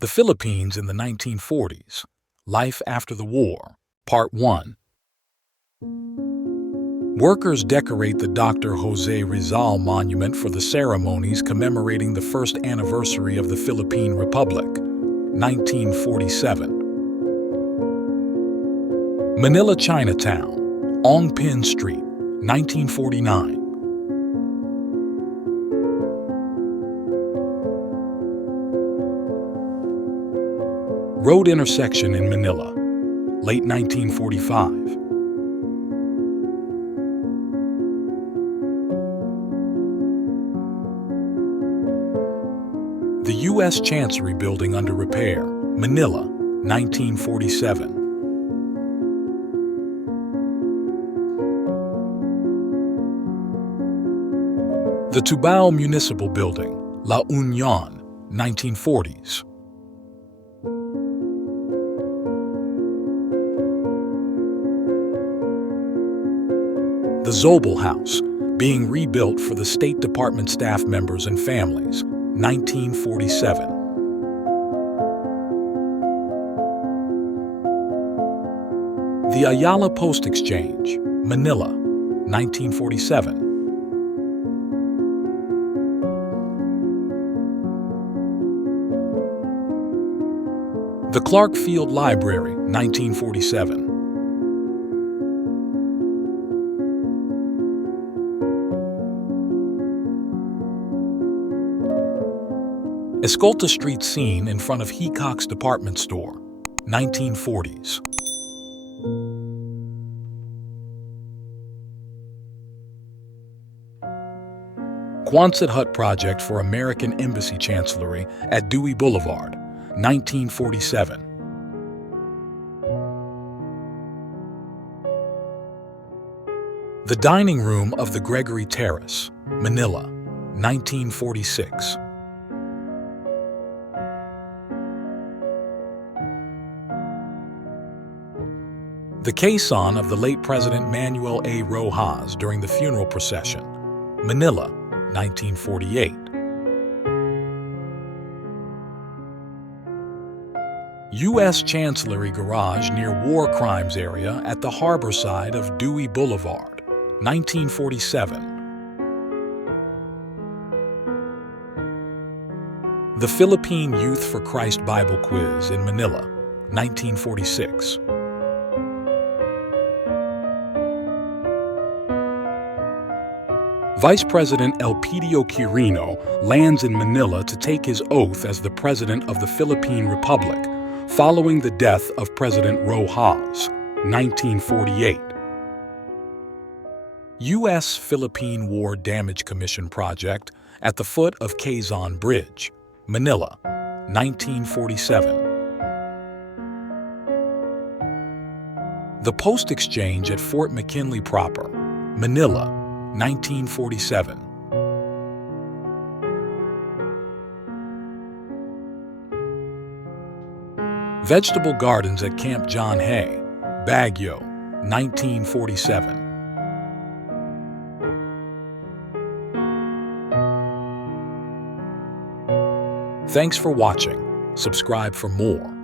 The Philippines in the 1940s. Life after the war. Part 1. Workers decorate the Dr. Jose Rizal Monument for the ceremonies commemorating the first anniversary of the Philippine Republic, 1947. Manila Chinatown, Ong Pin Street, 1949. Road intersection in Manila, late 1945. The U.S. Chancery Building under repair, Manila, 1947. The Tubao Municipal Building, La Union, 1940s. The Zobel House, being rebuilt for the State Department staff members and families, 1947. The Ayala Post Exchange, Manila, 1947. The Clark Field Library, 1947. Escolta Street scene in front of Hecock's department store, 1940s. Quonset hut project for American Embassy Chancellery at Dewey Boulevard, 1947. The dining room of the Gregory Terrace, Manila, 1946. The caisson of the late President Manuel A. Rojas during the funeral procession, Manila, 1948. U.S. Chancellery Garage near War Crimes Area at the harbor side of Dewey Boulevard, 1947. The Philippine Youth for Christ Bible Quiz in Manila, 1946. Vice President Elpidio Quirino lands in Manila to take his oath as the President of the Philippine Republic, following the death of President Rojas, 1948. U.S.-Philippine War Damage Commission project at the foot of Quezon Bridge, Manila, 1947. The Post Exchange at Fort McKinley proper, Manila, 1947. Vegetable gardens at Camp John Hay, Baguio, 1947. Thanks for watching. Subscribe for more.